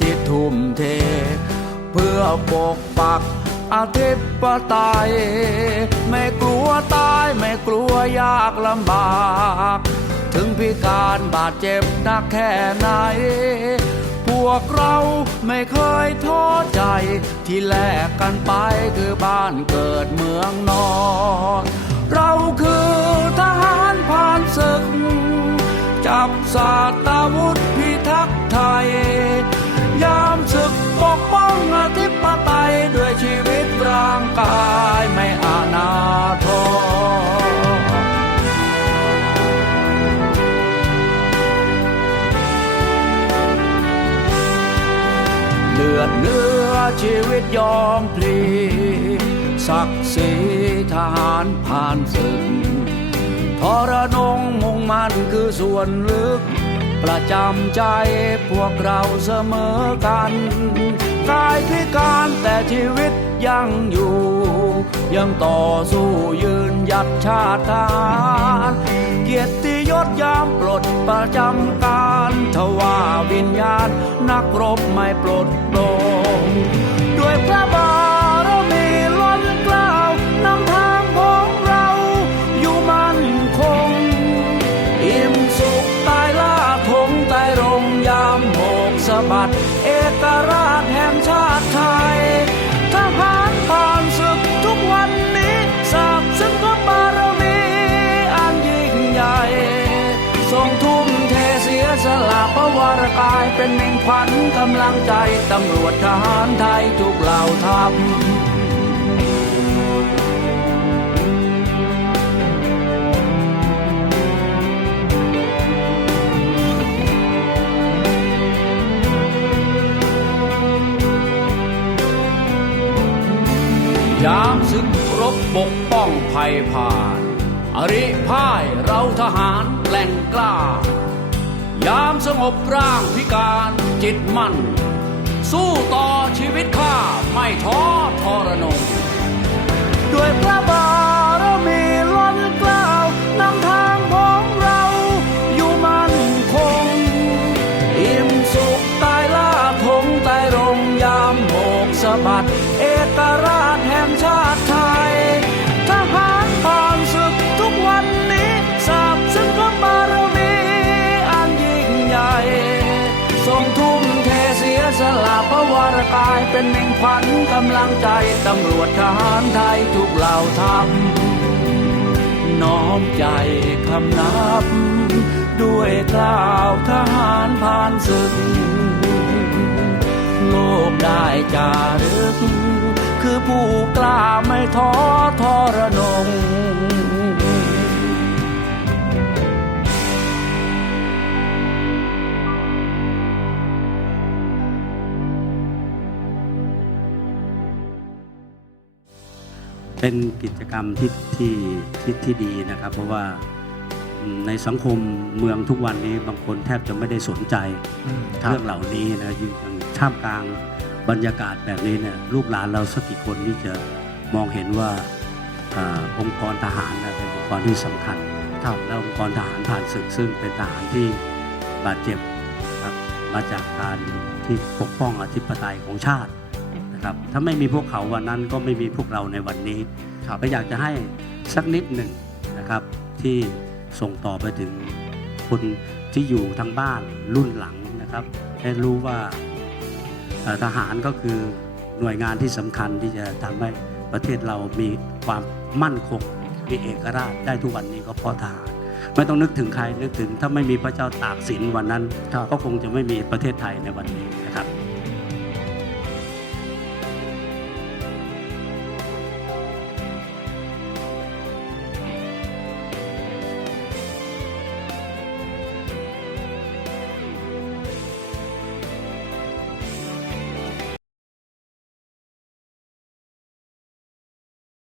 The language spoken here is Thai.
ทิศทุ่มเท เพื่อปกปักอาทิตย์ปไตยไม่กลัวตายไม่กลัวยากลำบาก ถึงพิการบาดเจ็บนักแค่ไหน พวกเราไม่เคยท้อใจที่แลกกันไปคือบ้านเกิดเมืองนอน เนื้อชีวิตยอมพลีศักดิ์ศรีทหารผ่านศึกทรนงมุ่งมั่นคือส่วนลึก ประจำใจพวกเราเสมอกันกายพิการแต่ชีวิตยังอยู่ ยังต่อสู้ยืนหยัดชาติทหารเกียรติยศยามปลดประจำการทว่าวิญญาณ นักรบไม่ปลดปลงด้วยพระบารมีล้นกล้าวนำทางของเราอยู่มั่นคง อิ่มสุขตายล่าทงใต้รงยามโบกสะบัดเอกราช วรกายเป็นมิ่งขวัญกำลังใจตำรวจทหารไทยทุกเหล่าทัพยามศึกรบปกป้องภัยผ่าน อริพ่ายเราทหารแกล่งกล้า ยามสงบร่างพิการจิตมั่น สู้ต่อชีวิตข้าไม่ท้อทรนงด้วยพระบาท ทรงทุ่มเทเสียสละพระวรกายเป็นมิ่งขวัญกำลังใจตำรวจทหารไทยทุกเหล่าทัพน้อมใจคำนับ ด้วยกล่าวทหารผ่านศึก โลกได้จารึก คือผู้กล้าไม่ท้อทรนง เป็นกิจกรรมที่ที่ที่ที่ดีนะครับ เพราะว่าอืมในสังคมเมืองทุกวันนี้บางคนแทบจะไม่ได้สนใจเรื่องเหล่านี้นะอยู่อย่างท่ามกลางบรรยากาศแบบนี้เนี่ยลูกหลานเราสักกี่คนที่จะมองเห็นว่าอาองค์กรทหารนะเป็นองค์กรที่สำคัญครับและองค์กรทหารผ่านศึกซึ่งเป็นทหารที่บาดเจ็บครับมาจากการที่ปกป้องอธิปไตยของชาติ นะครับ ถ้าไม่มีพวกเขาวันนั้นก็ไม่มีพวกเราในวันนี้ก็อยากจะให้สักนิดหนึ่งนะครับที่ส่งต่อไปถึงคนที่อยู่ทางบ้านรุ่นหลังนะครับให้รู้ว่าเอ่อทหารก็คือหน่วยงานที่สำคัญที่จะทำให้ประเทศเรามีความมั่นคงมีเอกราชได้ทุกวันนี้ก็เพราะทหารไม่ต้องนึกถึงใครนึกถึงถ้าไม่มีพระเจ้าตากสินวันนั้น ก็คงจะไม่มีประเทศไทยในวันนี้